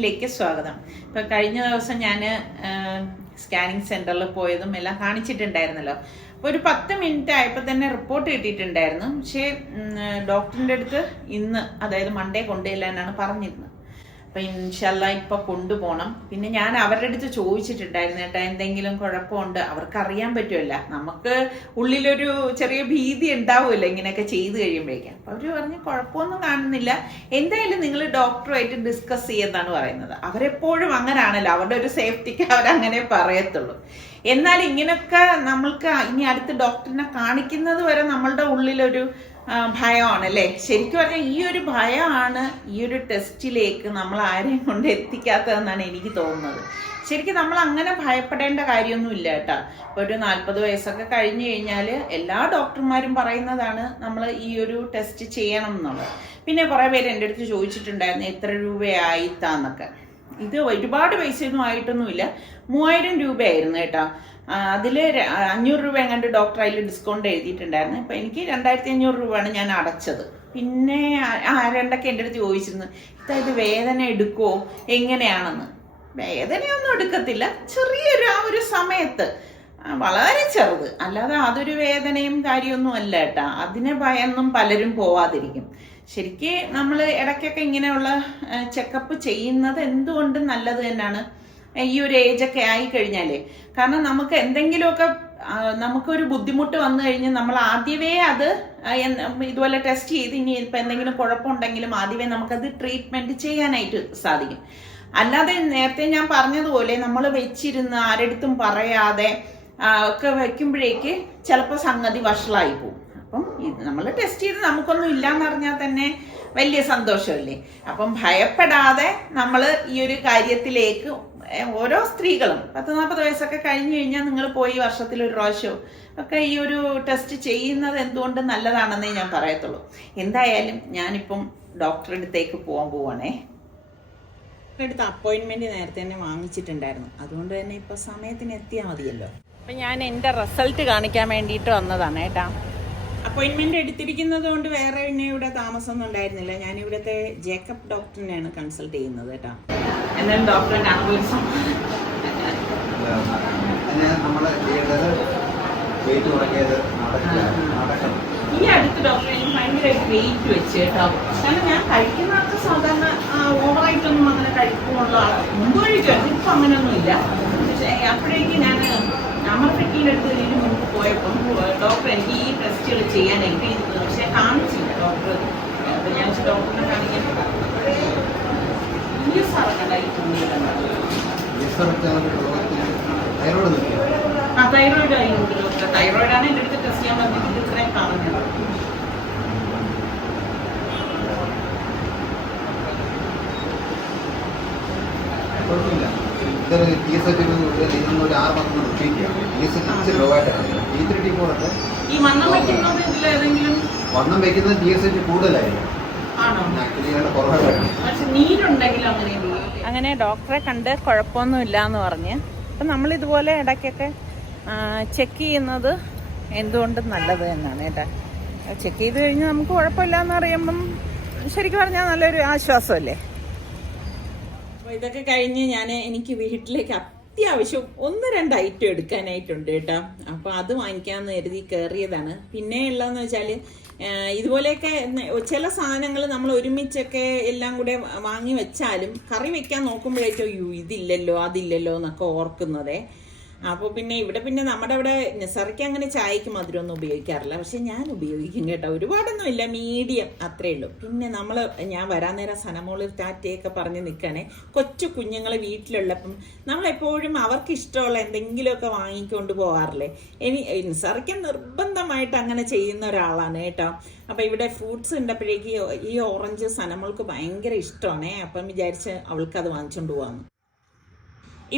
കിച്ചണിലേക്ക് സ്വാഗതം. ഇപ്പൊ കഴിഞ്ഞ ദിവസം ഞാൻ സ്കാനിങ് സെന്ററിൽ പോയതും എല്ലാം കാണിച്ചിട്ടുണ്ടായിരുന്നല്ലോ. അപ്പൊ ഒരു പത്ത് മിനിറ്റ് ആയപ്പോൾ തന്നെ റിപ്പോർട്ട് കിട്ടിയിട്ടുണ്ടായിരുന്നു. പക്ഷേ ഡോക്ടറിന്റെ അടുത്ത് ഇന്ന് അതായത് മൺഡേ കൊണ്ടുചെല്ലാനാണ് പറഞ്ഞിരുന്നത്. അപ്പൊ ഇൻഷല്ല ഇപ്പൊ കൊണ്ടുപോകണം പിന്നെ ഞാൻ അവരുടെ അടുത്ത് ചോദിച്ചിട്ടുണ്ടായിരുന്നു കേട്ടോ എന്തെങ്കിലും കുഴപ്പമുണ്ട്? അവർക്ക് അറിയാൻ പറ്റുമല്ല. നമുക്ക് ഉള്ളിലൊരു ചെറിയ ഭീതി ഉണ്ടാവുമല്ലോ ഇങ്ങനെയൊക്കെ ചെയ്തു കഴിയുമ്പോഴേക്കും. അപ്പൊ അവർ പറഞ്ഞ് കുഴപ്പമൊന്നും കാണുന്നില്ല. എന്തായാലും നിങ്ങൾ ഡോക്ടറുമായിട്ട് ഡിസ്കസ് ചെയ്യുന്നതാണ് പറയുന്നത്. അവരെപ്പോഴും അങ്ങനെയാണല്ലോ അവരുടെ ഒരു സേഫ്റ്റിക്ക് അവരങ്ങനെ പറയത്തുള്ളൂ. എന്നാൽ ഇങ്ങനെയൊക്കെ നമ്മൾക്ക് ഇനി അടുത്ത് ഡോക്ടറിനെ കാണിക്കുന്നത് വരെ നമ്മളുടെ ഉള്ളിലൊരു ഭയമാണ് അല്ലേ ശരിക്കും പറഞ്ഞാൽ ഈ ഒരു ഭയമാണ് ഈ ഒരു ടെസ്റ്റിലേക്ക് നമ്മൾ ആരെയും കൊണ്ട് എത്തിക്കാത്തതെന്നാണ് എനിക്ക് തോന്നുന്നത്. ശരിക്കും നമ്മൾ അങ്ങനെ ഭയപ്പെടേണ്ട കാര്യമൊന്നും ഇല്ല കേട്ടോ. ഇപ്പോൾ ഒരു നാൽപ്പത് വയസ്സൊക്കെ കഴിഞ്ഞു കഴിഞ്ഞാൽ എല്ലാ ഡോക്ടർമാരും പറയുന്നതാണ് നമ്മൾ ഈ ഒരു ടെസ്റ്റ് ചെയ്യണം എന്നുള്ളത്. പിന്നെ കുറേ പേര് എന്റെ അടുത്ത് ചോദിച്ചിട്ടുണ്ടായിരുന്നു എത്ര രൂപയായിത്താന്നൊക്കെ ഇത് ഒരുപാട് പൈസയൊന്നും ആയിട്ടൊന്നുമില്ല. മൂവായിരം രൂപയായിരുന്നു കേട്ടോ. അതിൽ അഞ്ഞൂറ് രൂപ എങ്ങാണ്ട് ഡോക്ടർ അതിൽ ഡിസ്കൗണ്ട് എഴുതിയിട്ടുണ്ടായിരുന്നു. ഇപ്പൊ എനിക്ക് രണ്ടായിരത്തി അഞ്ഞൂറ് രൂപയാണ് ഞാൻ അടച്ചത്. പിന്നെ ആ- ആ രണ്ടൊക്കെ എന്റെ അടുത്ത് ചോദിച്ചിരുന്നു ഇത്ത ഇത് വേദന എടുക്കുമോ എങ്ങനെയാണെന്ന്? വേദനയൊന്നും എടുക്കത്തില്ല. ചെറിയൊരു ആ ഒരു സമയത്ത്. വളരെ ചെറുത്. അല്ലാതെ അതൊരു വേദനയും കാര്യമൊന്നും അല്ല കേട്ടാ. അതിനെ ഭയന്നും പലരും പോവാതിരിക്കും. ശരിക്ക് നമ്മൾ ഇടയ്ക്കൊക്കെ ഇങ്ങനെയുള്ള ചെക്കപ്പ് ചെയ്യുന്നത് എന്തുകൊണ്ടും നല്ലത് തന്നെയാണ്? ഈ ഒരു ഏജൊക്കെ ആയി കഴിഞ്ഞാലേ. കാരണം നമുക്ക് എന്തെങ്കിലുമൊക്കെ നമുക്കൊരു ബുദ്ധിമുട്ട് വന്നു കഴിഞ്ഞാൽ നമ്മൾ ആദ്യമേ അത് ഇതുപോലെ ടെസ്റ്റ് ചെയ്ത് ഇനി ഇപ്പം എന്തെങ്കിലും കുഴപ്പമുണ്ടെങ്കിലും ആദ്യമേ നമുക്കത് ട്രീറ്റ്മെന്റ് ചെയ്യാനായിട്ട് സാധിക്കും. അല്ലാതെ നേരത്തെ ഞാൻ പറഞ്ഞതുപോലെ നമ്മൾ വെച്ചിരുന്ന് ആരെടുത്തും പറയാതെ ഒക്കെ വെക്കുമ്പോഴേക്ക് ചിലപ്പോൾ സംഗതി വഷളായി പോകും അപ്പം ഇത് നമ്മൾ ടെസ്റ്റ് ചെയ്ത് നമുക്കൊന്നും ഇല്ലാന്ന് അറിഞ്ഞാൽ തന്നെ വലിയ സന്തോഷമല്ലേ? അപ്പം ഭയപ്പെടാതെ നമ്മൾ ഈ ഒരു കാര്യത്തിലേക്ക് ഓരോ സ്ത്രീകളും പത്ത് നാൽപ്പത് വയസ്സൊക്കെ കഴിഞ്ഞു കഴിഞ്ഞാൽ നിങ്ങൾ പോയി വർഷത്തിൽ ഒരു പ്രാവശ്യവും ഒക്കെ ഈ ഒരു ടെസ്റ്റ് ചെയ്യുന്നത് എന്തുകൊണ്ട് നല്ലതാണെന്നേ ഞാൻ പറയത്തുള്ളൂ. എന്തായാലും ഞാനിപ്പം ഡോക്ടറുടെ അടുത്തേക്ക് പോകാൻ പോവാണേ. അടുത്ത് അപ്പോയിൻമെന്റ് നേരത്തെ തന്നെ വാങ്ങിച്ചിട്ടുണ്ടായിരുന്നു. അതുകൊണ്ട് തന്നെ ഇപ്പൊ സമയത്തിന് എത്തിയാൽ മതിയല്ലോ. അപ്പൊ ഞാൻ എന്റെ റിസൾട്ട് കാണിക്കാൻ വേണ്ടിയിട്ട് വന്നതാണ് കേട്ടാ. അപ്പോയിന്റ്മെന്റ് എടുത്തിരിക്കുന്നത് കൊണ്ട് വേറെ പിന്നെ ഇവിടെ താമസമൊന്നും ഉണ്ടായിരുന്നില്ല. ഞാൻ ഇവിടുത്തെ ജേക്കബ് ഡോക്ടറിനെയാണ് കൺസൾട്ട് ചെയ്യുന്നത് കേട്ടോ. എന്നാലും ഡോക്ടറെ കാണുമ്പോൾ ഈ അടുത്ത് ഡോക്ടർ എനിക്ക് ഭയങ്കരമായിട്ട് വെയിറ്റ് വെച്ച് കേട്ടോ. കാരണം ഞാൻ കഴിക്കുന്നതൊക്കെ സാധാരണ ഓവറായിട്ടൊന്നും അങ്ങനെ കഴിക്കുമുള്ള മുമ്പ് കഴിക്കുമായിരുന്നു ഇപ്പം അങ്ങനെയൊന്നും ഇല്ല പക്ഷേ അപ്പോഴേക്ക് ഞാൻ അടുത്ത് ഇതിന് മുമ്പ് പോയപ്പം ഡോക്ടർ എനിക്ക് ഈ ടെസ്റ്റുകൾ ചെയ്യാൻ എഴുതിയിരുന്നത് പക്ഷേ കാണിച്ചില്ല ഡോക്ടർ അപ്പം ഞാൻ ഡോക്ടറിനെ കാണിക്കാൻ ആ തൈറോയിഡ് ആയിരുന്നു ഡോക്ടർ തൈറോയിഡാണ് എന്റെ അടുത്ത് ടെസ്റ്റ് ചെയ്യാൻ പറഞ്ഞിട്ട് ഇത്രയും പറഞ്ഞത്. കുഴപ്പമില്ല. ഇതൊരു ടി എസ് എച്ച് ഇതൊന്നും ഒരു ആറ് മാസം ചെയ്യാം ടി എസ് എച്ച് ഇച്ചിരി ലോ ആയിട്ടാണ് ടി ത്രീ ടി ഫോർ ഒക്കെ ഈ വണ്ണം വയ്ക്കുന്നത് ടി എസ് എഫ് കൂടുതലായിരിക്കും. അങ്ങനെ ഡോക്ടറെ കണ്ട് കുഴപ്പമൊന്നുമില്ല എന്ന് പറഞ്ഞ്. അപ്പം നമ്മൾ ഇതുപോലെ ഇടയ്ക്കൊക്കെ ചെക്ക് ചെയ്യുന്നത് എന്തുകൊണ്ടും നല്ലത് എന്നാണ് കേട്ടോ. ചെക്ക് ചെയ്ത് കഴിഞ്ഞാൽ നമുക്ക് കുഴപ്പമില്ല എന്ന് അറിയുമ്പം ശരിക്കും പറഞ്ഞാൽ നല്ലൊരു ആശ്വാസമല്ലേ? അപ്പോൾ ഇതൊക്കെ കഴിഞ്ഞ് ഞാൻ എനിക്ക് വീട്ടിലേക്ക് അത്യാവശ്യം ഒന്ന് രണ്ട് ഐറ്റം എടുക്കാനായിട്ടുണ്ട് കേട്ടോ. അപ്പോൾ അത് വാങ്ങിക്കാമെന്ന് കരുതി കയറിയതാണ് പിന്നെ ഉള്ളതെന്ന് വെച്ചാൽ ഇതുപോലെയൊക്കെ ചില സാധനങ്ങൾ നമ്മൾ ഒരുമിച്ചൊക്കെ എല്ലാം കൂടെ വാങ്ങി വെച്ചാലും കറി വെക്കാൻ നോക്കുമ്പോഴേക്കും ഇതില്ലല്ലോ അതില്ലല്ലോ എന്നൊക്കെ ഓർക്കുന്നതേ. അപ്പോൾ പിന്നെ ഇവിടെ പിന്നെ നമ്മുടെ അവിടെ നിസറിക്ക് അങ്ങനെ ചായക്ക് മധുരമൊന്നും ഉപയോഗിക്കാറില്ല. പക്ഷെ ഞാൻ ഉപയോഗിക്കും കേട്ടോ. ഒരുപാടൊന്നും ഇല്ല മീഡിയം അത്രേ ഉള്ളൂ. പിന്നെ നമ്മൾ ഞാൻ വരാൻ നേരം സനമോളിൽ ടാറ്റയൊക്കെ പറഞ്ഞ് നിൽക്കണേ കൊച്ചു കുഞ്ഞുങ്ങൾ വീട്ടിലുള്ളപ്പം നമ്മളെപ്പോഴും അവർക്ക് ഇഷ്ടമുള്ള എന്തെങ്കിലുമൊക്കെ വാങ്ങിക്കൊണ്ട് പോകാറില്ലേ? ഇനി നിസറിക്ക് നിർബന്ധമായിട്ട് അങ്ങനെ ചെയ്യുന്ന ഒരാളാണ് കേട്ടോ. അപ്പം ഇവിടെ ഫ്രൂട്ട്സ് ഉണ്ടപ്പോഴേക്ക് ഈ ഓറഞ്ച് സനമോൾക്ക് ഭയങ്കര ഇഷ്ടമാണേ. അപ്പം വിചാരിച്ച് അവൾക്ക് അത് വാങ്ങിച്ചുകൊണ്ട് പോകാമെന്ന്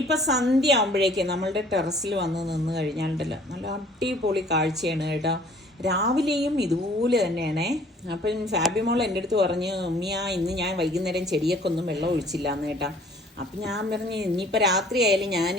ഇപ്പൊ സന്ധ്യ ആകുമ്പോഴേക്ക് നമ്മളുടെ ടെറസിൽ വന്ന് നിന്ന് കഴിഞ്ഞാലുണ്ടല്ലോ. നല്ല അടിപൊളി കാഴ്ചയാണ് കേട്ടോ. രാവിലെയും ഇതുപോലെ തന്നെയാണേ. അപ്പം ഫാബിമോൾ എന്റെ അടുത്ത് പറഞ്ഞ് ഉമ്മിയ ഇന്ന് ഞാൻ വൈകുന്നേരം ചെടിയൊക്കെ ഒന്നും വെള്ളം ഒഴിച്ചില്ല എന്ന് കേട്ടാ. അപ്പം ഞാൻ പറഞ്ഞ് ഇനിയിപ്പോൾ രാത്രി ആയാലും ഞാൻ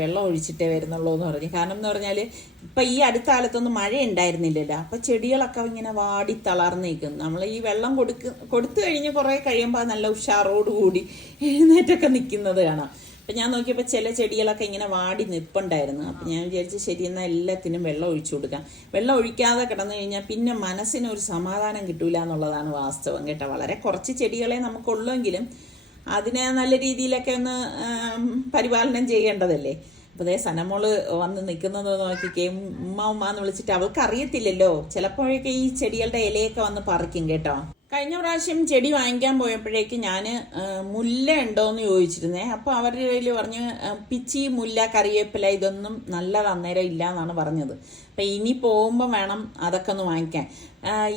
വെള്ളം ഒഴിച്ചിട്ടേ വരുന്നുള്ളൂ എന്ന് പറഞ്ഞു. കാരണം എന്ന് പറഞ്ഞാൽ ഇപ്പം ഈ അടുത്ത കാലത്തൊന്നും മഴ ഉണ്ടായിരുന്നില്ലല്ലോ അപ്പം ചെടികളൊക്കെ ഇങ്ങനെ വാടി തളർന്ന് നിൽക്കും നമ്മൾ ഈ വെള്ളം കൊടുക്ക് കൊടുത്തു കഴിഞ്ഞ് കുറേ കഴിയുമ്പോൾ നല്ല ഉഷാറോടുകൂടി എഴുന്നേറ്റൊക്കെ നിൽക്കുന്നത് കാണാം. അപ്പൊ ഞാൻ നോക്കിയപ്പോൾ ചില ചെടികളൊക്കെ ഇങ്ങനെ വാടി നിൽപ്പുണ്ടായിരുന്നു അപ്പൊ ഞാൻ വിചാരിച്ചു ശരി എന്നാൽ എല്ലാത്തിനും വെള്ളം ഒഴിച്ചു കൊടുക്കാം. വെള്ളം ഒഴിക്കാതെ കിടന്നു കഴിഞ്ഞാൽ പിന്നെ മനസ്സിന് ഒരു സമാധാനം കിട്ടൂല എന്നുള്ളതാണ് വാസ്തവം കേട്ടോ. വളരെ കുറച്ച് ചെടികളെ നമുക്കുള്ളെങ്കിലും അതിനെ നല്ല രീതിയിലൊക്കെ ഒന്ന് പരിപാലനം ചെയ്യേണ്ടതല്ലേ? അപ്പോൾ അതേ സനമോൾ വന്ന് നിൽക്കുന്നത് നോക്കിക്കേ ഉമ്മ ഉമ്മ എന്ന് വിളിച്ചിട്ട് അവൾക്ക് അറിയത്തില്ലല്ലോ ചിലപ്പോഴൊക്കെ ഈ ചെടികളുടെ ഇലയൊക്കെ വന്ന് പറിക്കും കേട്ടോ. കഴിഞ്ഞ പ്രാവശ്യം ചെടി വാങ്ങിക്കാൻ പോയപ്പോഴേക്ക് ഞാൻ മുല്ല ഉണ്ടോയെന്ന് ചോദിച്ചിരുന്നേ. അപ്പോൾ അവരുടെ കയ്യിൽ പറഞ്ഞ് പിച്ചി മുല്ല കറിവേപ്പില ഇതൊന്നും നല്ലത് അന്നേരം ഇല്ല എന്നാണ് പറഞ്ഞത്. അപ്പം ഇനി പോകുമ്പോൾ വേണം അതൊക്കെ ഒന്ന് വാങ്ങിക്കാൻ.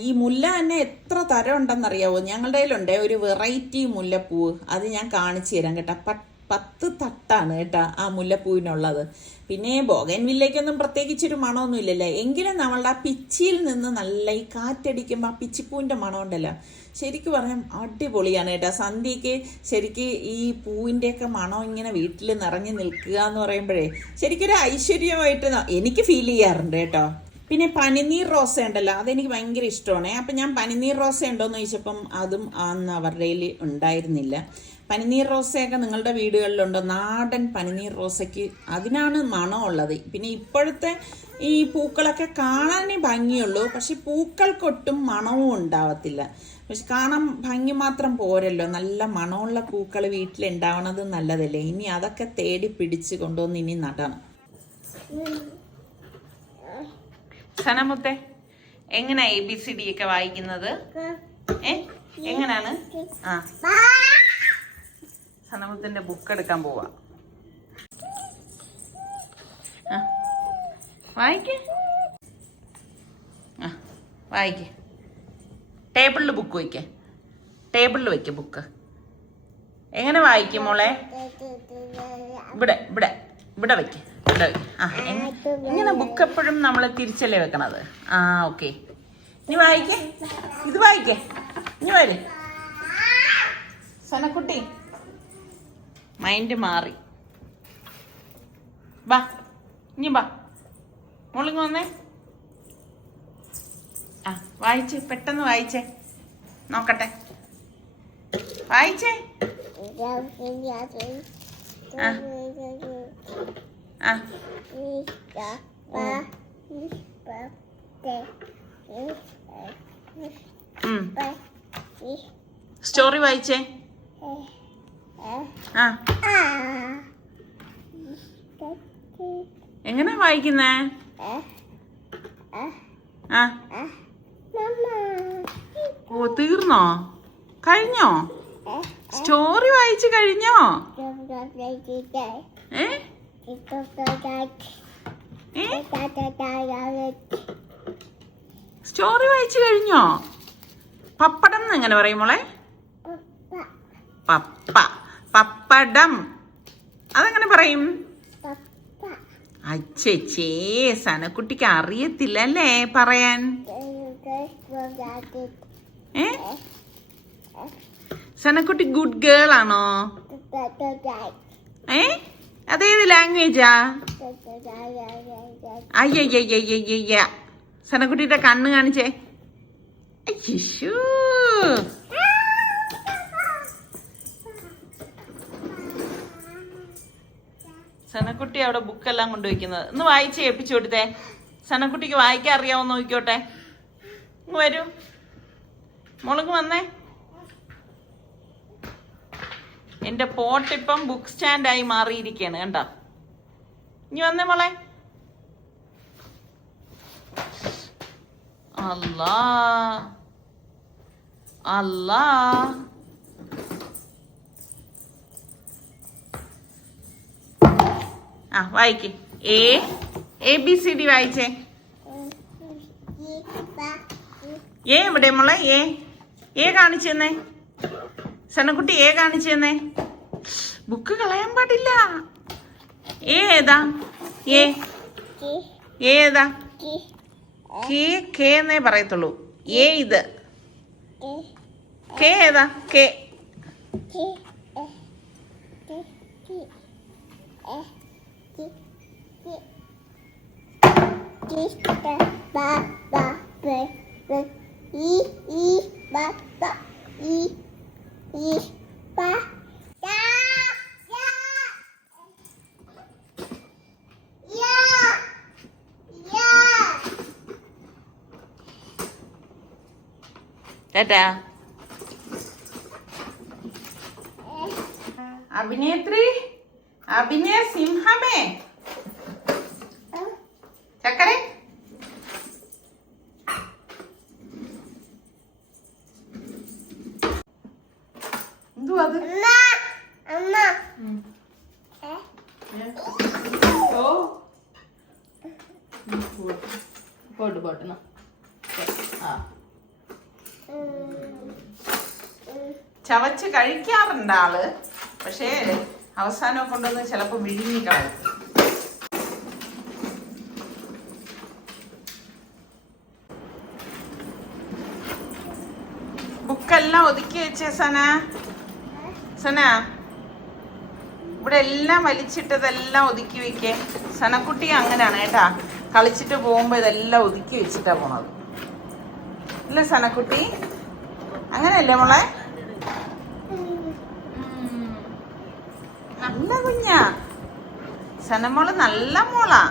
ഈ മുല്ല തന്നെ എത്ര തരം ഉണ്ടെന്നറിയാവോ? ഞങ്ങളുടെ കയ്യിലുണ്ടേ ഒരു വെറൈറ്റി മുല്ലപ്പൂവ്. അത് ഞാൻ കാണിച്ചു തരാം കേട്ടോ. പത്ത് തട്ടാണ് കേട്ടോ ആ മുല്ലപ്പൂവിനുള്ളത്. പിന്നെ ബോഗൻവില്ലേക്കൊന്നും പ്രത്യേകിച്ച് പ്രത്യേകിച്ചൊരു മണമൊന്നും ഇല്ലല്ലേ എങ്കിലും നമ്മളുടെ ആ പിച്ചിയിൽ നിന്ന് നല്ല ഈ കാറ്റടിക്കുമ്പോൾ ആ പിച്ചിപ്പൂവിന്റെ മണം ഉണ്ടല്ലോ ശരിക്കും പറഞ്ഞാൽ അടിപൊളിയാണ് കേട്ടോ. സന്ധ്യയ്ക്ക് ശരിക്ക് ഈ പൂവിന്റെയൊക്കെ മണം ഇങ്ങനെ വീട്ടിൽ നിറഞ്ഞു നിൽക്കുക എന്ന് പറയുമ്പോഴേ ശരിക്കൊരു ഐശ്വര്യമായിട്ട് എനിക്ക് ഫീൽ ചെയ്യാറുണ്ട് കേട്ടോ. പിന്നെ പനിനീർ റോസ ഉണ്ടല്ലോ അതെനിക്ക് ഭയങ്കര ഇഷ്ടമാണ്. അപ്പം ഞാൻ പനിനീർ റോസ ഉണ്ടോയെന്ന് ചോദിച്ചപ്പം അതും അന്ന് അവരുടെ കയ്യിൽ ഉണ്ടായിരുന്നില്ല. പനിനീർ റോസയൊക്കെ നിങ്ങളുടെ വീടുകളിലുണ്ടോ? നാടൻ പനിനീർ റോസയ്ക്ക് അതിനാണ് മണമുള്ളത്. പിന്നെ ഇപ്പോഴത്തെ ഈ പൂക്കളൊക്കെ കാണാനേ ഭംഗിയുള്ളൂ പക്ഷെ പൂക്കൾക്കൊട്ടും മണവും ഉണ്ടാവത്തില്ല. പക്ഷെ കാണാൻ ഭംഗി മാത്രം പോരല്ലോ നല്ല മണമുള്ള പൂക്കൾ വീട്ടിൽ വീട്ടിലുണ്ടാവണത് നല്ലതല്ലേ? ഇനി അതൊക്കെ തേടി പിടിച്ച് കൊണ്ടുവന്ന് ഇനി നടണം. സനമുത്തെ എങ്ങനെ എ ബി സി ഡി ഒക്കെ വായിക്കുന്നത്? ഏ? എങ്ങനാണ്? ആ. സനമുത്തിന്റെ ബുക്ക് എടുക്കാൻ പോവാ. വായിക്കേ. ആ വായിക്കേ. ടേബിളിൽ ബുക്ക് വയ്ക്കേ. ടേബിളിൽ വയ്ക്കേ ബുക്ക് എങ്ങനെ വായിക്കും മോളെ? ഇവിടെ ഇവിടെ. ഇവിടെ വെക്ക്. ഇവിടെ വെക്ക്. ആ ഇങ്ങനെ ബുക്ക് എപ്പോഴും നമ്മൾ തിരിച്ചല്ലേ വെക്കണത്? ആ ഓക്കെ ഇനി വായിക്കേ. ഇത് വായിക്കേ. ഇനി വരെ സനക്കുട്ടി. മൈൻഡ് മാറി. വാ. ഇനി വാ. മോളിങ് വന്നേ. ആ വായിച്ചേ. പെട്ടെന്ന് വായിച്ചേ. നോക്കട്ടെ. വായിച്ചേ. ആ. ആ. സ്റ്റോറി വായിച്ചേ? ആ. എങ്ങനെ വായിക്കുന്നേ? ആ. ഓ തീർന്നോ? കഴിഞ്ഞോ? സ്റ്റോറി വായിച്ചു കഴിഞ്ഞോ. ഏ? സ്റ്റോറി വായിച്ചു കഴിഞ്ഞോ? പപ്പടം എന്ന് എങ്ങനെ പറയും മോളെ? പപ്പ. പപ്പടം. അതെങ്ങനെ പറയും? അച്ചേ സനക്കുട്ടിക്ക് അറിയത്തില്ല അല്ലേ പറയാൻ ഏ? സനക്കുട്ടി ഗുഡ് ഗേൾ ആണോ? ഏ? അതേത് ലാംഗ്വേജാ? അയ്യയ്യയ്യയ്യയ്യ സനക്കുട്ടിയുടെ കണ്ണ് കാണിച്ചേ. അയ്യോ സനക്കുട്ടി അവിടെ ബുക്കെല്ലാം കൊണ്ടുവയ്ക്കുന്നത്. ഒന്ന് വായിച്ച് ഏൽപ്പിച്ചു കൊടുത്തേ. സനക്കുട്ടിക്ക് വായിക്കാൻ അറിയാമോ നോക്കിക്കോട്ടെ. ഇങ്ങ് വരൂ. മോളക്ക് വന്നേ. എന്റെ പോട്ട് ഇപ്പം ബുക്ക് സ്റ്റാൻഡായി മാറിയിരിക്കുകയാണ് കണ്ടോ ഇനി വന്നേ മോളെ അല്ലാ അല്ലാ ആ വായിക്ക് A A B C D വായിച്ചേ എവിടെ മോളെ ഏ ഏ കാണിച്ചു സനക്കുട്ടി ഏ കാണിച്ചു തന്നേ ബുക്ക് കളയാൻ പാടില്ല. ഏതാ? ഏതാ? കെ കെ എന്നേ പറയത്തുള്ളൂ. ഏ ഇത്. കെ ഏതാ? കെ. ഈ ഈ ബാ be Dadah. Abinetri, abinya simhame. ചവച്ച് കഴിക്കാറുണ്ട് ആൾ. പക്ഷേ അവസാനം കൊണ്ടുവന്ന് ചിലപ്പോൾ വിഴുങ്ങി കളയും. ബുക്കെല്ലാം ഒതുക്കി വെച്ചേ സന. സന ഇവിടെ എല്ലാം വലിച്ചിട്ടതെല്ലാം ഒതുക്കി വെക്കേ. സനക്കുട്ടി അങ്ങനെയാണ് കേട്ടാ. കളിച്ചിട്ട് പോകുമ്പോ ഇതെല്ലാം ഒതുക്കി വെച്ചിട്ടാ പോണത്. ഇല്ല സനക്കുട്ടി. അങ്ങനെയല്ലേ മോളെ നല്ല കുഞ്ഞാ സനമോൾ നല്ല മോളാ.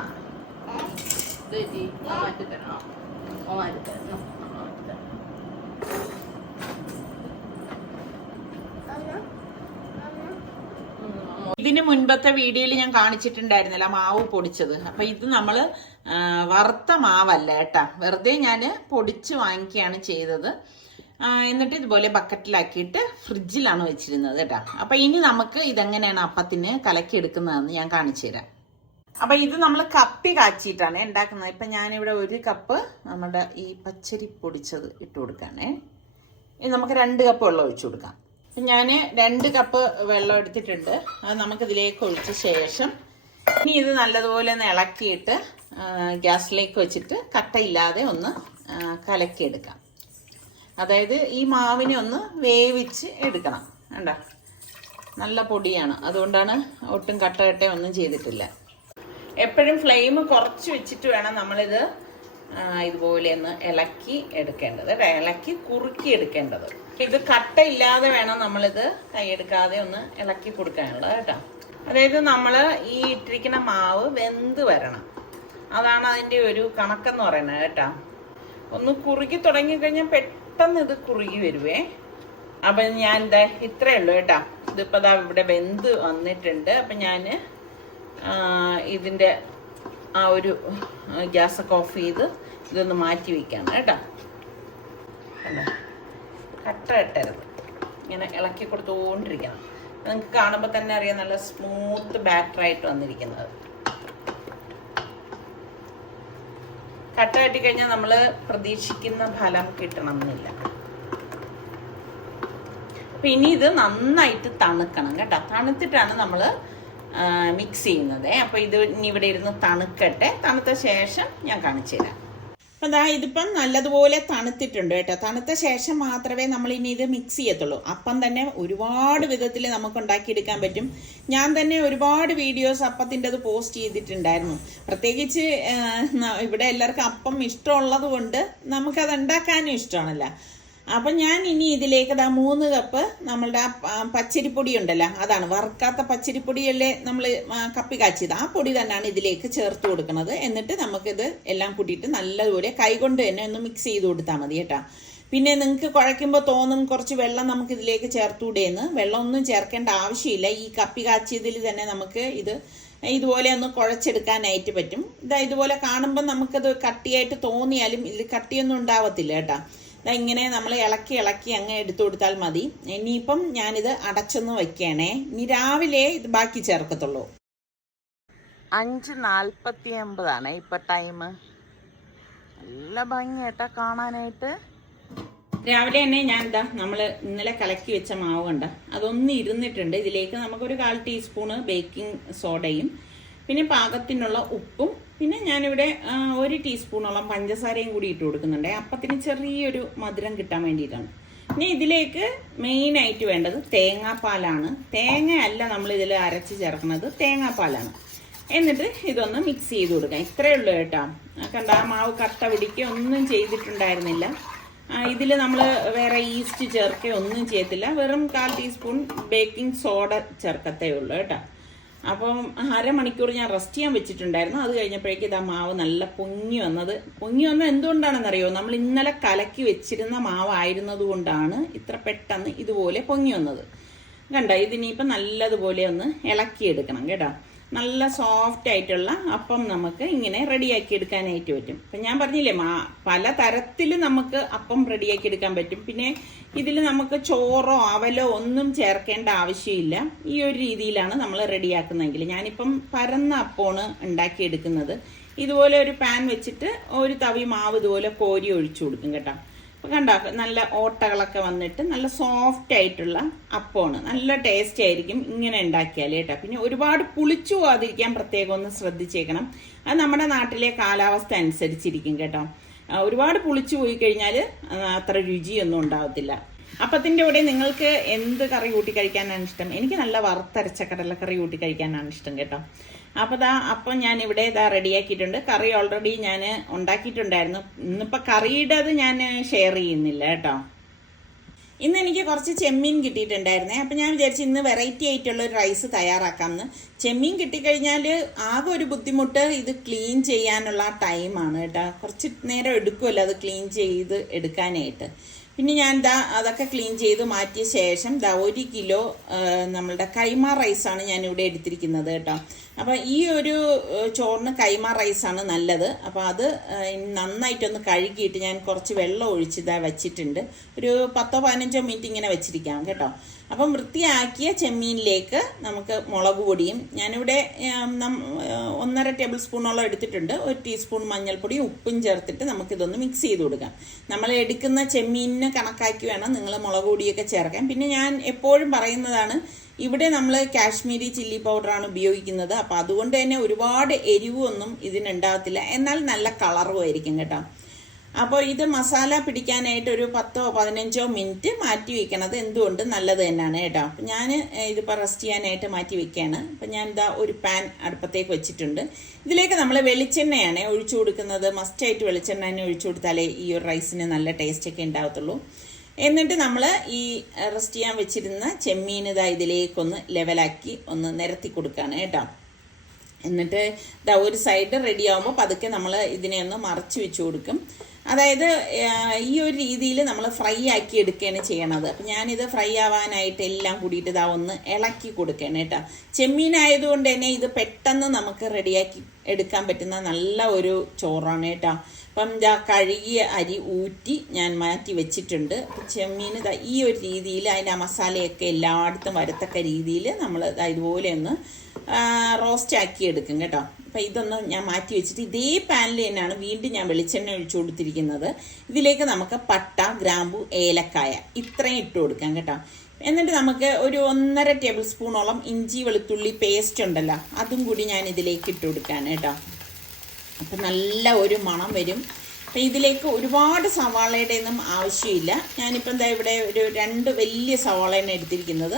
ഇതിന് മുൻപത്തെ വീഡിയോയിൽ ഞാൻ കാണിച്ചിട്ടുണ്ടായിരുന്നില്ല മാവ് പൊടിച്ചത്. അപ്പൊ ഇത് നമ്മൾ വറുത്ത മാവല്ല കേട്ടാ. വെറുതെ ഞാൻ പൊടിച്ച് വാങ്ങിക്കുകയാണ് ചെയ്തത്. എന്നിട്ട് ഇതുപോലെ ബക്കറ്റിലാക്കിയിട്ട് ഫ്രിഡ്ജിലാണ് വെച്ചിരുന്നത് കേട്ടോ. അപ്പൊ ഇനി നമുക്ക് ഇതെങ്ങനെയാണ് അപ്പത്തിന് കലക്കി എടുക്കുന്നതെന്ന് ഞാൻ കാണിച്ചു തരാം. അപ്പൊ ഇത് നമ്മൾ കപ്പി കാച്ചിട്ടാണ് ഉണ്ടാക്കുന്നത്. ഇപ്പൊ ഞാനിവിടെ ഒരു കപ്പ് നമ്മുടെ ഈ പച്ചരി പൊടിച്ചത് ഇട്ട് കൊടുക്കാണേ. ഇത് നമുക്ക് രണ്ട് കപ്പ് വെള്ളം ഒഴിച്ചു കൊടുക്കാം. ഞാൻ രണ്ട് കപ്പ് വെള്ളം എടുത്തിട്ടുണ്ട്. അത് നമുക്ക് ഇതിലേക്ക് ഒഴിച്ച ശേഷം ഇനി ഇത് നല്ലതുപോലെ ഒന്ന് ഇളക്കിയിട്ട് ഗ്യാസിലേക്ക് വെച്ചിട്ട് കട്ടയില്ലാതെ ഒന്ന് കലക്കിയെടുക്കാം. അതായത് ഈ മാവിനെ ഒന്ന് വേവിച്ച് എടുക്കണം. കണ്ട? നല്ല പൊടിയാണ്. അതുകൊണ്ടാണ് ഒട്ടും കട്ട കട്ട ഒന്നും ചെയ്തിട്ടില്ല. എപ്പോഴും ഫ്ലെയിം കുറച്ച് വെച്ചിട്ട് വേണം നമ്മളിത് ഇതുപോലെ ഒന്ന് ഇളക്കി എടുക്കേണ്ടത്. ഇളക്കി കുറുക്കി എടുക്കേണ്ടത്. ഇത് കട്ടയില്ലാതെ വേണം നമ്മളിത് കൈയെടുക്കാതെ ഒന്ന് ഇളക്കി കൊടുക്കാനുള്ളത് കേട്ടോ. അതായത് നമ്മൾ ഈ ഇട്ടിരിക്കുന്ന മാവ് വെന്ത് വരണം. അതാണ് അതിന്റെ ഒരു കണക്കെന്ന് പറയുന്നത് കേട്ടോ. ഒന്ന് കുറുകി തുടങ്ങിക്കഴിഞ്ഞാൽ പെട്ടെന്ന് ഇത് കുറുകി വരുവേ. അപ്പം ഞാൻ എന്താ ഇത്രയേ ഉള്ളൂ കേട്ടോ. ഇതിപ്പോൾ ദാ ഇവിടെ വെന്ത് വന്നിട്ടുണ്ട്. അപ്പം ഞാൻ ഇതിന്റെ ആ ഒരു ഗ്യാസ് ഒക്കെ ഓഫ് ചെയ്ത് ഇതൊന്ന് മാറ്റി വയ്ക്കാണ് കേട്ടോ? കട്ട ഇട്ടരുത് ഇങ്ങനെ ഇളക്കി കൊടുത്തുകൊണ്ടിരിക്കണം നിങ്ങൾക്ക് കാണുമ്പോൾ തന്നെ അറിയാം നല്ല സ്മൂത്ത് ബാറ്റർ ആയിട്ട് വന്നിരിക്കുന്നത്. കട്ട കട്ടി കഴിഞ്ഞാൽ നമ്മൾ പ്രതീക്ഷിക്കുന്ന ഫലം കിട്ടണം എന്നില്ല അപ്പൊ ഇനി ഇത് നന്നായിട്ട് തണുക്കണം കേട്ടോ. തണുത്തിട്ടാണ് നമ്മൾ മിക്സ് ചെയ്യുന്നത്. അപ്പൊ ഇത് ഇനി ഇവിടെ ഇരുന്ന് തണുക്കട്ടെ. തണുത്ത ശേഷം ഞാൻ കാണിച്ചു തരാം. അപ്പൊ ദാ ഇതിപ്പം നല്ലതുപോലെ തണുത്തിട്ടുണ്ട് കേട്ടോ. തണുത്ത ശേഷം മാത്രമേ നമ്മൾ ഇനി ഇത് മിക്സ് ചെയ്യത്തുള്ളൂ. അപ്പം തന്നെ ഒരുപാട് വിധത്തിൽ നമുക്ക് ഉണ്ടാക്കിയെടുക്കാൻ പറ്റും. ഞാൻ തന്നെ ഒരുപാട് വീഡിയോസ് അപ്പത്തിന്റെത് പോസ്റ്റ് ചെയ്തിട്ടുണ്ടായിരുന്നു. പ്രത്യേകിച്ച് ഇവിടെ എല്ലാവർക്കും അപ്പം ഇഷ്ടമുള്ളത് കൊണ്ട് നമുക്കത് ഉണ്ടാക്കാനും ഇഷ്ടമാണല്ലോ. അപ്പൊ ഞാൻ ഇനി ഇതിലേക്ക് ദാ മൂന്ന് കപ്പ് നമ്മളുടെ ആ പച്ചരിപ്പൊടി ഉണ്ടല്ലോ അതാണ് വറുക്കാത്ത പച്ചരിപ്പൊടിയല്ലേ നമ്മൾ കപ്പി കാച്ചിയത്. ആ പൊടി തന്നെയാണ് ഇതിലേക്ക് ചേർത്ത് കൊടുക്കുന്നത്. എന്നിട്ട് നമുക്കിത് എല്ലാം കൂട്ടിയിട്ട് നല്ലതുപോലെ കൈകൊണ്ട് തന്നെ ഒന്ന് മിക്സ് ചെയ്ത് കൊടുത്താൽ മതി കേട്ടോ. പിന്നെ നിങ്ങൾക്ക് കുഴയ്ക്കുമ്പോൾ തോന്നും കുറച്ച് വെള്ളം നമുക്ക് ഇതിലേക്ക് ചേർത്തൂടെയെന്ന് വെള്ളമൊന്നും ചേർക്കേണ്ട ആവശ്യമില്ല. ഈ കപ്പി കാച്ചിയതിൽ തന്നെ നമുക്ക് ഇത് ഇതുപോലെ ഒന്ന് കുഴച്ചെടുക്കാനായിട്ട് പറ്റും. ഇതാ ഇതുപോലെ കാണുമ്പോൾ നമുക്കത് കട്ടിയായിട്ട് തോന്നിയാലും ഇതിൽ കട്ടിയൊന്നും ഉണ്ടാവത്തില്ല കേട്ടോ. ഇങ്ങനെ നമ്മൾ ഇളക്കി ഇളക്കി അങ്ങ് എടുത്തു കൊടുത്താൽ മതി. ഇനിയിപ്പം ഞാനിത് അടച്ചെന്ന് വെക്കണേ. ഇനി രാവിലെ ഇത് ബാക്കി ചേർക്കത്തുള്ളൂ. അഞ്ച് നാൽപ്പത്തി അമ്പതാണ് ഇപ്പൊ ടൈം നല്ല ഭംഗിയായിട്ടാ കാണാനായിട്ട്. രാവിലെ തന്നെ ഞാൻ എന്താ നമ്മൾ ഇന്നലെ കലക്കി വെച്ച മാവ് കണ്ട? അതൊന്ന് ഇരുന്നിട്ടുണ്ട്. ഇതിലേക്ക് നമുക്കൊരു കാൽ ടീസ്പൂണ് ബേക്കിംഗ് സോഡയും പിന്നെ പാകത്തിനുള്ള ഉപ്പും പിന്നെ ഞാനിവിടെ ഒരു ടീസ്പൂണോളം പഞ്ചസാരയും കൂടി ഇട്ട് കൊടുക്കുന്നുണ്ട്. അപ്പത്തിന് ചെറിയൊരു മധുരം കിട്ടാൻ വേണ്ടിയിട്ടാണ്. ഇനി ഇതിലേക്ക് മെയിൻ ആയിട്ട് വേണ്ടത് തേങ്ങാപ്പാലാണ്. തേങ്ങയല്ല നമ്മൾ ഇതിൽ അരച്ച് ചേർക്കുന്നത് തേങ്ങാപ്പാലാണ്. എന്നിട്ട് ഇതൊന്ന് മിക്സ് ചെയ്ത് കൊടുക്കാം. ഇത്രയേ ഉള്ളൂ കേട്ടോ. കണ്ട ആ മാവ് കട്ട പിടിക്കുക ഒന്നും ചെയ്തിട്ടുണ്ടായിരുന്നില്ല. ഇതിൽ നമ്മൾ വേറെ ഈസ്റ്റ് ചേർക്കുകയോ ഒന്നും ചെയ്യത്തില്ല. വെറും കാൽ ടീസ്പൂൺ ബേക്കിംഗ് സോഡ ചേർക്കത്തേ ഉള്ളൂ കേട്ടോ. അപ്പം അരമണിക്കൂർ ഞാൻ റെസ്റ്റ് ചെയ്യാൻ വെച്ചിട്ടുണ്ടായിരുന്നു. അത് കഴിഞ്ഞപ്പോഴേക്കും ഇതാ മാവ് നല്ല പൊങ്ങി വന്നത്. പൊങ്ങി വന്നത് എന്തുകൊണ്ടാണെന്നറിയോ? നമ്മൾ ഇന്നലെ കലക്കി വെച്ചിരുന്ന മാവായിരുന്നത് കൊണ്ടാണ് ഇത്ര പെട്ടെന്ന് ഇതുപോലെ പൊങ്ങി വന്നത്. കണ്ട? ഇതിനിയിപ്പം നല്ലതുപോലെ ഒന്ന് ഇളക്കിയെടുക്കണം കേട്ടോ. നല്ല സോഫ്റ്റ് ആയിട്ടുള്ള അപ്പം നമുക്ക് ഇങ്ങനെ റെഡിയാക്കി എടുക്കാനായിട്ട് പറ്റും. അപ്പം ഞാൻ പറഞ്ഞില്ലേ മാ പല തരത്തിൽ നമുക്ക് അപ്പം റെഡിയാക്കി എടുക്കാൻ പറ്റും. പിന്നെ ഇതിൽ നമുക്ക് ചോറോ അവലോ ഒന്നും ചേർക്കേണ്ട ആവശ്യമില്ല. ഈ ഒരു രീതിയിലാണ് നമ്മൾ റെഡിയാക്കുന്നതെങ്കിൽ ഞാനിപ്പം പരന്ന അപ്പമാണ് ഉണ്ടാക്കിയെടുക്കുന്നത് ഇതുപോലെ ഒരു പാൻ വെച്ചിട്ട് ഒരു തവി മാവ് ഇതുപോലെ കോരി ഒഴിച്ചു കൊടുക്കും കേട്ടോ. അപ്പോൾ കണ്ടോ നല്ല ഓട്ടകളൊക്കെ വന്നിട്ട് നല്ല സോഫ്റ്റ് ആയിട്ടുള്ള അപ്പമാണ്. നല്ല ടേസ്റ്റ് ആയിരിക്കും ഇങ്ങനെ ഉണ്ടാക്കിയാൽ കേട്ടോ. പിന്നെ ഒരുപാട് പുളിച്ചു പോകാതിരിക്കാൻ പ്രത്യേകം ഒന്ന് ശ്രദ്ധിച്ചേക്കണം. അത് നമ്മുടെ നാട്ടിലെ കാലാവസ്ഥ അനുസരിച്ചിരിക്കും കേട്ടോ. ഒരുപാട് പുളിച്ചു പോയി കഴിഞ്ഞാൽ അത്ര രുചിയൊന്നും ഉണ്ടാവത്തില്ല. അപ്പത്തിന്റെ കൂടെ നിങ്ങൾക്ക് എന്ത് കറി കൂട്ടി കഴിക്കാനാണ് ഇഷ്ടം? എനിക്ക് നല്ല വറുത്തരച്ച കടലക്കറി കൂട്ടി കഴിക്കാനാണ് ഇഷ്ടം കേട്ടോ. അപ്പോൾ ദാ അപ്പം ഞാൻ ഇവിടെ ഇതാ റെഡിയാക്കിയിട്ടുണ്ട്. കറി ഓൾറെഡി ഞാൻ ഉണ്ടാക്കിയിട്ടുണ്ടായിരുന്നു. ഇന്നിപ്പോൾ കറിയുടെ അത് ഞാൻ ഷെയർ ചെയ്യുന്നില്ല കേട്ടോ. ഇന്ന് എനിക്ക് കുറച്ച് ചെമ്മീൻ കിട്ടിയിട്ടുണ്ടായിരുന്നേ. അപ്പം ഞാൻ വിചാരിച്ചു ഇന്ന് വെറൈറ്റി ആയിട്ടുള്ള ഒരു റൈസ് തയ്യാറാക്കാമെന്ന്. ചെമ്മീൻ കിട്ടിക്കഴിഞ്ഞാൽ ആകെ ഒരു ബുദ്ധിമുട്ട് ഇത് ക്ലീൻ ചെയ്യാനുള്ള ടൈമാണ് കേട്ടോ. കുറച്ച് നേരം എടുക്കുമല്ലോ അത് ക്ലീൻ ചെയ്ത് എടുക്കാനായിട്ട്. പിന്നെ ഞാൻ ദാ അതൊക്കെ ക്ലീൻ ചെയ്ത് മാറ്റിയ ശേഷം ദാ ഒരു കിലോ നമ്മളുടെ കൈമ റൈസാണ് ഞാൻ ഇവിടെ എടുത്തിരിക്കുന്നത് കേട്ടോ. അപ്പോൾ ഈ ഒരു ചോറിന് കൈമ റൈസാണ് നല്ലത്. അപ്പോൾ അത് നന്നായിട്ടൊന്ന് കഴുകിയിട്ട് ഞാൻ കുറച്ച് വെള്ളം ഒഴിച്ച് ഇതാ വെച്ചിട്ടുണ്ട്. ഒരു പത്തോ പതിനഞ്ചോ മിനിറ്റ് ഇങ്ങനെ വെച്ചിരിക്കാം കേട്ടോ. അപ്പം വൃത്തിയാക്കിയ ചെമ്മീനിലേക്ക് നമുക്ക് മുളക് പൊടിയും ഞാനിവിടെ ഒന്നര ടേബിൾ സ്പൂണോളം എടുത്തിട്ടുണ്ട്. ഒരു ടീസ്പൂൺ മഞ്ഞൾപ്പൊടിയും ഉപ്പും ചേർത്തിട്ട് നമുക്കിതൊന്ന് മിക്സ് ചെയ്ത് കൊടുക്കാം. നമ്മൾ എടുക്കുന്ന ചെമ്മീനിന് കണക്കാക്കി വേണം നിങ്ങൾ മുളക് പൊടിയൊക്കെ ചേർക്കാൻ. പിന്നെ ഞാൻ എപ്പോഴും പറയുന്നതാണ് ഇവിടെ നമ്മൾ കാശ്മീരി ചില്ലി പൗഡറാണ് ഉപയോഗിക്കുന്നത്. അപ്പോൾ അതുകൊണ്ട് തന്നെ ഒരുപാട് എരിവൊന്നും ഇതിനുണ്ടാകത്തില്ല. എന്നാൽ നല്ല കളറും ആയിരിക്കും കേട്ടോ. അപ്പോൾ ഇത് മസാല പിടിക്കാനായിട്ട് ഒരു പത്തോ പതിനഞ്ചോ മിനിറ്റ് മാറ്റി വെക്കണത് എന്തുകൊണ്ട് നല്ലത് തന്നെയാണ് കേട്ടോ. അപ്പം ഞാൻ ഇതിപ്പോൾ റെസ്റ്റ് ചെയ്യാനായിട്ട് മാറ്റി വെക്കുകയാണ്. അപ്പം ഞാൻ ഇതാ ഒരു പാൻ അടുപ്പത്തേക്ക് വെച്ചിട്ടുണ്ട്. ഇതിലേക്ക് നമ്മൾ വെളിച്ചെണ്ണയാണ് ഒഴിച്ചു കൊടുക്കുന്നത്. മസ്റ്റായിട്ട് വെളിച്ചെണ്ണ തന്നെ ഒഴിച്ചു കൊടുത്താലേ ഈ ഒരു റൈസിന് നല്ല ടേസ്റ്റ് ഒക്കെ ഉണ്ടാകത്തുള്ളൂ. എന്നിട്ട് നമ്മൾ ഈ റെസ്റ്റ് ചെയ്യാൻ വെച്ചിരുന്ന ചെമ്മീൻ ഇതാ ഇതിലേക്കൊന്ന് ലെവലാക്കി ഒന്ന് നിരത്തി കൊടുക്കുകയാണ് കേട്ടോ. എന്നിട്ട് ഇതാ ഒരു സൈഡ് റെഡി ആകുമ്പോൾ പതുക്കെ നമ്മൾ ഇതിനെ ഒന്ന് മറച്ചു വെച്ച് കൊടുക്കും. അതായത് ഈ ഒരു രീതിയിൽ നമ്മൾ ഫ്രൈ ആക്കി എടുക്കുകയാണ് ചെയ്യണത്. അപ്പം ഞാനിത് ഫ്രൈ ആവാനായിട്ട് എല്ലാം കൂടിയിട്ട് ഇതാ ഒന്ന് ഇളക്കി കൊടുക്കുകയാണ് കേട്ടോ. ചെമ്മീനായതുകൊണ്ട് തന്നെ ഇത് പെട്ടെന്ന് നമുക്ക് റെഡിയാക്കി എടുക്കാൻ പറ്റുന്ന നല്ല ഒരു ചോറാണ് കേട്ടോ. അപ്പം ഇതാ കഴുകിയ അരി ഊറ്റി ഞാൻ മാറ്റി വെച്ചിട്ടുണ്ട്. അപ്പം ചെമ്മീൻ ഇതാ ഈ ഒരു രീതിയിൽ അതിന്റെ മസാലയൊക്കെ എല്ലായിടത്തും വരത്തക്ക രീതിയിൽ നമ്മൾ ഇതാ ഇതുപോലെ ഒന്ന് റോസ്റ്റ് ആക്കി എടുക്കും കേട്ടോ. അപ്പം ഇതൊന്ന് ഞാൻ മാറ്റി വെച്ചിട്ട് ഇതേ പാനിൽ തന്നെയാണ് വീണ്ടും ഞാൻ വെളിച്ചെണ്ണ ഒഴിച്ചു കൊടുത്തിരിക്കുന്നത്. ഇതിലേക്ക് നമുക്ക് പട്ട ഗ്രാമ്പു ഏലക്കായ ഇത്രയും ഇട്ട് കൊടുക്കാം കേട്ടോ. എന്നിട്ട് നമുക്ക് ഒരു ഒന്നര ടേബിൾ സ്പൂണോളം ഇഞ്ചി വെളുത്തുള്ളി പേസ്റ്റ് ഉണ്ടല്ലോ അതും കൂടി ഞാൻ ഇതിലേക്ക് ഇട്ട് കൊടുക്കാൻ കേട്ടോ. അപ്പം നല്ല ഒരു മണം വരും. അപ്പം ഇതിലേക്ക് ഒരുപാട് സവാളയുടെ ഒന്നും ആവശ്യമില്ല. ഞാനിപ്പം എന്താ ഇവിടെ ഒരു രണ്ട് വലിയ സവാളയാണ് എടുത്തിരിക്കുന്നത്.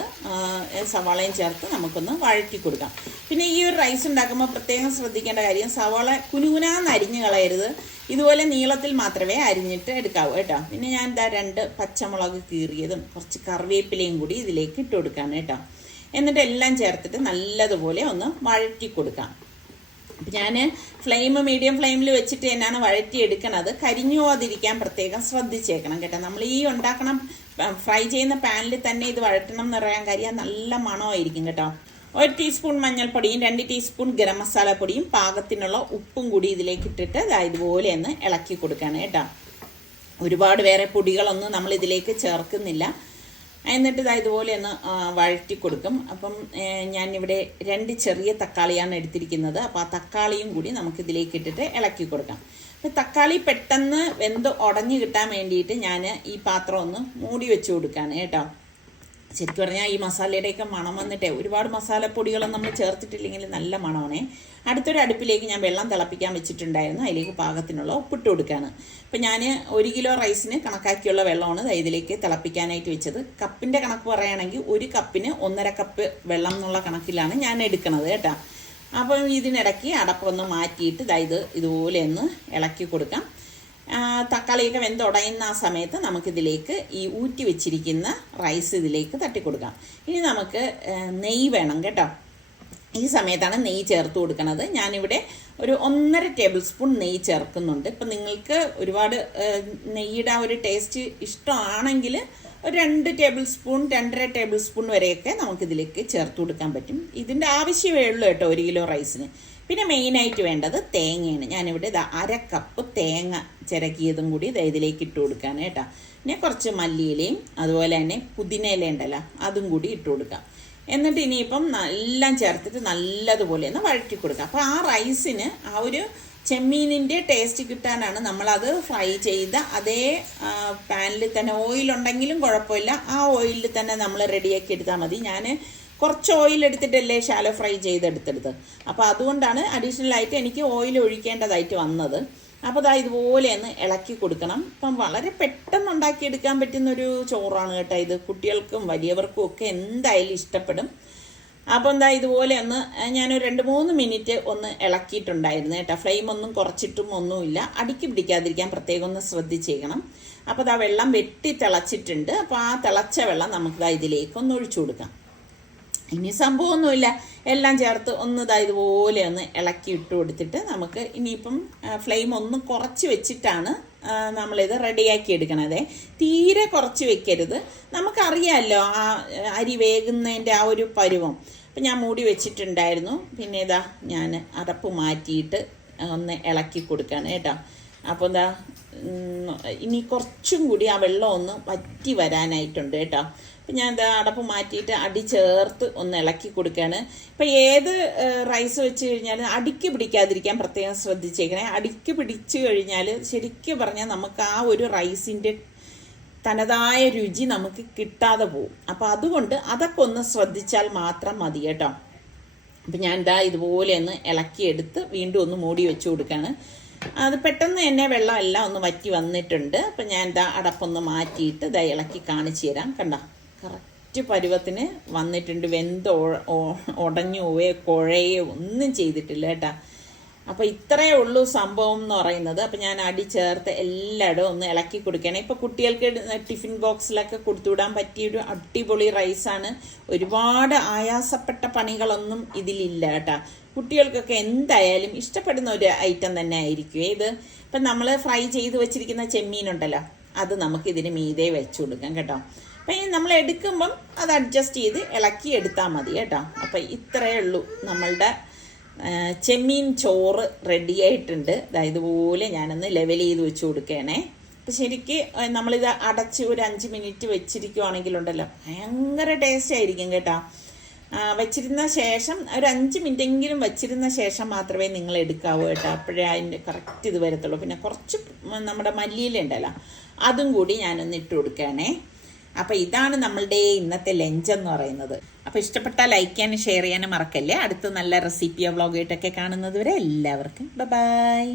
സവാളയും ചേർത്ത് നമുക്കൊന്ന് വഴറ്റി കൊടുക്കാം. പിന്നെ ഈ ഒരു റൈസ് ഉണ്ടാക്കുമ്പോൾ പ്രത്യേകം ശ്രദ്ധിക്കേണ്ട കാര്യം സവാള കുനുകുനാന്ന് അരിഞ്ഞ് കളയരുത്. ഇതുപോലെ നീളത്തിൽ മാത്രമേ അരിഞ്ഞിട്ട് എടുക്കാവൂ കേട്ടോ. പിന്നെ ഞാൻ എന്താ രണ്ട് പച്ചമുളക് കീറിയതും കുറച്ച് കറിവേപ്പിലയും കൂടി ഇതിലേക്ക് ഇട്ട് കൊടുക്കാം കേട്ടോ. എന്നിട്ട് എല്ലാം ചേർത്തിട്ട് നല്ലതുപോലെ ഒന്ന് വഴറ്റി കൊടുക്കാം. ഞാൻ ഫ്ലെയിം മീഡിയം ഫ്ലെയിമിൽ വെച്ചിട്ട് തന്നെയാണ് വഴറ്റി എടുക്കണത് കരിഞ്ഞു പോകാതിരിക്കാൻ പ്രത്യേകം ശ്രദ്ധിച്ചേക്കണം കേട്ടോ. നമ്മൾ ഈ ഉണ്ടാക്കണം ഫ്രൈ ചെയ്യുന്ന പാനിൽ തന്നെ ഇത് വഴറ്റണം എന്ന് പറയാൻ കാര്യം നല്ല മണമായിരിക്കും കേട്ടോ. ഒരു ടീസ്പൂൺ മഞ്ഞൾപ്പൊടിയും രണ്ട് ടീസ്പൂൺ ഗരം മസാല പൊടിയും പാകത്തിനുള്ള ഉപ്പും കൂടി ഇതിലേക്ക് ഇട്ടിട്ട് ഇതുപോലെ ഒന്ന് ഇളക്കി കൊടുക്കണം കേട്ടോ. ഒരുപാട് വേറെ പൊടികളൊന്നും നമ്മൾ ഇതിലേക്ക് ചേർക്കുന്നില്ല. എന്നിട്ട് ഇതാ ഇതുപോലെ ഒന്ന് വഴറ്റി കൊടുക്കും അപ്പം ഞാനിവിടെ രണ്ട് ചെറിയ തക്കാളിയാണ് എടുത്തിരിക്കുന്നത്. അപ്പോൾ ആ തക്കാളിയും കൂടി നമുക്ക് ഇതിലേക്ക് ഇട്ടിട്ട് ഇളക്കി കൊടുക്കാം. അപ്പം തക്കാളി പെട്ടെന്ന് വെന്ത് ഉടഞ്ഞു കിട്ടാൻ വേണ്ടിയിട്ട് ഞാൻ ഈ പാത്രം ഒന്ന് മൂടി വെച്ച് കൊടുക്കുകയാണ് കേട്ടോ. ശരിക്കും പറഞ്ഞാൽ ഈ മസാലയുടെയൊക്കെ മണം വന്നിട്ടേ ഒരുപാട് മസാലപ്പൊടികളും നമ്മൾ ചേർത്തിട്ടില്ലെങ്കിൽ നല്ല മണമാണേ. അടുത്തൊരു അടുപ്പിലേക്ക് ഞാൻ വെള്ളം തിളപ്പിക്കാൻ വെച്ചിട്ടുണ്ടായിരുന്നു. അതിലേക്ക് പാകത്തിനുള്ള ഉപ്പിട്ട് കൊടുക്കുകയാണ് അപ്പം ഞാൻ ഒരു കിലോ റൈസിന് കണക്കാക്കിയുള്ള വെള്ളമാണ് ഇതിലേക്ക് തിളപ്പിക്കാനായിട്ട് വെച്ചത്. കപ്പിന്റെ കണക്ക് പറയുകയാണെങ്കിൽ ഒരു കപ്പിന് ഒന്നര കപ്പ് വെള്ളം എന്നുള്ള കണക്കിലാണ് ഞാൻ എടുക്കണത് കേട്ടോ. അപ്പം ഇതിനിടയ്ക്ക് അടപ്പൊന്ന് മാറ്റിയിട്ട് ഇതായത് ഇതുപോലെ ഒന്ന് ഇളക്കി കൊടുക്കാം. തക്കാളിയൊക്കെ വെന്തുടയുന്ന ആ സമയത്ത് നമുക്കിതിലേക്ക് ഈ ഊറ്റി വെച്ചിരിക്കുന്ന റൈസ് ഇതിലേക്ക് തട്ടിക്കൊടുക്കാം. ഇനി നമുക്ക് നെയ് നെയ്യ് വേണം കേട്ടോ. ഈ സമയത്താണ് നെയ്യ് ചേർത്ത് കൊടുക്കുന്നത് ഞാനിവിടെ ഒരു ഒന്നര ടേബിൾ സ്പൂൺ നെയ്യ് ചേർക്കുന്നുണ്ട്. ഇപ്പം നിങ്ങൾക്ക് ഒരുപാട് നെയ്യുടെ ആ ഒരു ടേസ്റ്റ് ഇഷ്ടമാണെങ്കിൽ ഒരു രണ്ട് ടേബിൾ സ്പൂൺ രണ്ടര ടേബിൾ സ്പൂൺ വരെയൊക്കെ നമുക്കിതിലേക്ക് ചേർത്ത് കൊടുക്കാൻ പറ്റും. ഇതിന്റെ ആവശ്യമേ ഉള്ളൂ കേട്ടോ ഒരു കിലോ റൈസിന് പിന്നെ മെയിനായിട്ട് വേണ്ടത് തേങ്ങയാണ്. ഞാനിവിടെ ഇതാ അര കപ്പ് തേങ്ങ ചിരക്കിയതും കൂടി ദാ ഇതിലേക്ക് ഇട്ട് കൊടുക്കുകയാണ് കേട്ടോ. പിന്നെ കുറച്ച് മല്ലിയിലയും അതുപോലെ തന്നെ പുതിനയില ഉണ്ടല്ലോ അതും കൂടി ഇട്ട് കൊടുക്കാം. എന്നിട്ട് ഇനിയിപ്പം എല്ലാം ചേർത്തിട്ട് നല്ലതുപോലെ ഒന്ന് വഴറ്റി കൊടുക്കുക അപ്പോൾ ആ റൈസിന് ആ ഒരു ചെമ്മീനിന്റെ ടേസ്റ്റ് കിട്ടാനാണ് നമ്മളത് ഫ്രൈ ചെയ്ത അതേ പാനിൽ തന്നെ ഓയിൽ ഉണ്ടെങ്കിലും കുഴപ്പമില്ല. ആ ഓയിലിൽ തന്നെ നമ്മൾ റെഡിയാക്കി എടുത്താൽ മതി. ഞാൻ കുറച്ച് ഓയിൽ എടുത്തിട്ടല്ലേ ശാലോ ഫ്രൈ ചെയ്തെടുത്തെടുത്ത് അപ്പോൾ അതുകൊണ്ടാണ് അഡീഷണൽ ആയിട്ട് എനിക്ക് ഓയിൽ ഒഴിക്കേണ്ടതായിട്ട് വന്നത്. അപ്പോൾ ഇതാ ഇതുപോലെ ഒന്ന് ഇളക്കി കൊടുക്കണം. അപ്പം വളരെ പെട്ടെന്ന് ഉണ്ടാക്കിയെടുക്കാൻ പറ്റുന്നൊരു ചോറാണ് കേട്ടോ ഇത്. കുട്ടികൾക്കും വലിയവർക്കും ഒക്കെ എന്തായാലും ഇഷ്ടപ്പെടും. അപ്പോൾ എന്താ ഇതുപോലെ ഒന്ന് ഞാനൊരു രണ്ട് മൂന്ന് മിനിറ്റ് ഒന്ന് ഇളക്കിയിട്ടുണ്ടായിരുന്നു കേട്ടോ. ഫ്ലെയിം ഒന്നും കുറച്ചിട്ടും ഒന്നുമില്ല. അടുക്കി പിടിക്കാതിരിക്കാൻ പ്രത്യേകം ഒന്ന് ശ്രദ്ധിച്ചേക്കണം. അപ്പോൾ അതാ വെള്ളം വെട്ടി തിളച്ചിട്ടുണ്ട്. അപ്പോൾ ആ തിളച്ച വെള്ളം നമുക്ക് ഇതിലേക്ക് ഒന്ന് ഒഴിച്ചു കൊടുക്കാം. ഇനി സംഭവമൊന്നുമില്ല. എല്ലാം ചേർത്ത് ഒന്ന് ഇതാ ഇതുപോലെ ഒന്ന് ഇളക്കി ഇട്ട് കൊടുത്തിട്ട് നമുക്ക് ഇനിയിപ്പം ഫ്ലെയിം ഒന്ന് കുറച്ച് വെച്ചിട്ടാണ് നമ്മളിത് റെഡിയാക്കി എടുക്കണത്. തീരെ കുറച്ച് വെക്കരുത്. നമുക്കറിയാമല്ലോ ആ അരി വേകുന്നതിന്റെ ആ ഒരു പരുവം. അപ്പം ഞാൻ മൂടി വെച്ചിട്ടുണ്ടായിരുന്നു. പിന്നെ ഇതാ ഞാൻ അടപ്പ് മാറ്റിയിട്ട് ഒന്ന് ഇളക്കി കൊടുക്കുകയാണ് കേട്ടോ. അപ്പോൾ എന്താ ഇനി കുറച്ചും കൂടി ആ വെള്ളം ഒന്ന് വറ്റി വരാനായിട്ടുണ്ട് കേട്ടോ. അപ്പം ഞാൻ എന്താ അടപ്പ് മാറ്റിയിട്ട് അടി ചേർത്ത് ഒന്ന് ഇളക്കി കൊടുക്കുകയാണ് ഇപ്പം ഏത് റൈസ് വെച്ച് കഴിഞ്ഞാൽ അടിക്ക് പിടിക്കാതിരിക്കാൻ പ്രത്യേകം ശ്രദ്ധിച്ചേക്കണേ. അടിക്ക് പിടിച്ചു കഴിഞ്ഞാൽ ശരിക്കും പറഞ്ഞാൽ നമുക്ക് ആ ഒരു റൈസിന്റെ തനതായ രുചി നമുക്ക് കിട്ടാതെ പോകും അപ്പോൾ അതുകൊണ്ട് അതൊക്കെ ഒന്ന് ശ്രദ്ധിച്ചാൽ മാത്രം മതി കേട്ടോ. അപ്പം ഞാൻ ഇതാ ഇതുപോലെ ഒന്ന് ഇളക്കിയെടുത്ത് വീണ്ടും ഒന്ന് മൂടി വെച്ച് കൊടുക്കുകയാണ് അത് പെട്ടെന്ന് തന്നെ വെള്ളം എല്ലാം ഒന്ന് വറ്റി വന്നിട്ടുണ്ട്. അപ്പം ഞാൻ ഇതാ അടപ്പൊന്ന് മാറ്റിയിട്ട് ഇതാ ഇളക്കി കാണിച്ചു തരാം. കണ്ട? കറക്റ്റ് പരുവത്തിന് വന്നിട്ടുണ്ട്. വെന്ത് ഉടഞ്ഞു പോവേ കുഴയോ ഒന്നും ചെയ്തിട്ടില്ല കേട്ടാ. അപ്പോൾ ഇത്രയേ ഉള്ളൂ സംഭവം എന്ന് പറയുന്നത്. അപ്പൊ ഞാൻ അടി ചേർത്ത് എല്ലായിടും ഒന്ന് ഇളക്കി കൊടുക്കണേ ഇപ്പോൾ കുട്ടികൾക്ക് ടിഫിൻ ബോക്സിലൊക്കെ കൊടുത്തുവിടാൻ പറ്റിയൊരു അടിപൊളി റൈസാണ് ഒരുപാട് ആയാസപ്പെട്ട പണികളൊന്നും ഇതിലില്ല കേട്ടാ. കുട്ടികൾക്കൊക്കെ എന്തായാലും ഇഷ്ടപ്പെടുന്ന ഒരു ഐറ്റം തന്നെ ആയിരിക്കും. ഇത് ഇപ്പം നമ്മൾ ഫ്രൈ ചെയ്ത് വെച്ചിരിക്കുന്ന ചെമ്മീനുണ്ടല്ലോ അത് നമുക്ക് ഇതിന് മീതെ വെച്ചു കൊടുക്കാം കേട്ടോ. അപ്പം ഇനി നമ്മൾ എടുക്കുമ്പം അത് അഡ്ജസ്റ്റ് ചെയ്ത് ഇളക്കി എടുത്താൽ മതി കേട്ടോ. അപ്പം ഇത്രയേ ഉള്ളൂ നമ്മളുടെ ചെമ്മീൻ ചോറ് റെഡി ആയിട്ടുണ്ട്. അതായത് പോലെ ഞാനൊന്ന് ലെവൽ ചെയ്ത് വെച്ച് കൊടുക്കണേ. അപ്പം ശരിക്ക് നമ്മളിത് അടച്ച് ഒരു അഞ്ച് മിനിറ്റ് വെച്ചിരിക്കുവാണെങ്കിലുണ്ടല്ലോ. ഭയങ്കര ടേസ്റ്റ് ആയിരിക്കും കേട്ടോ. വെച്ചിരുന്ന ശേഷം ഒരു അഞ്ച് മിനിറ്റെങ്കിലും വെച്ചിരുന്ന ശേഷം മാത്രമേ നിങ്ങൾ എടുക്കാവൂ കേട്ടോ. അപ്പോഴേ അതിന്റെ കറക്റ്റ് ഇത് വരത്തുള്ളൂ. പിന്നെ കുറച്ച് നമ്മുടെ മല്ലിയിലുണ്ടല്ലോ അതും കൂടി ഞാനൊന്ന് ഇട്ട് കൊടുക്കുകയാണേ അപ്പോൾ ഇതാണ് നമ്മളുടെ ഇന്നത്തെ ലഞ്ച് എന്ന് പറയുന്നത്. അപ്പോൾ ഇഷ്ടപ്പെട്ടാൽ ലൈക്ക് ചെയ്യാനും ഷെയർ ചെയ്യാനും മറക്കല്ലേ? അടുത്ത നല്ല റെസിപ്പിയോ വ്ളോഗായിട്ടൊക്കെ കാണുന്നത് വരെ എല്ലാവർക്കും ബൈ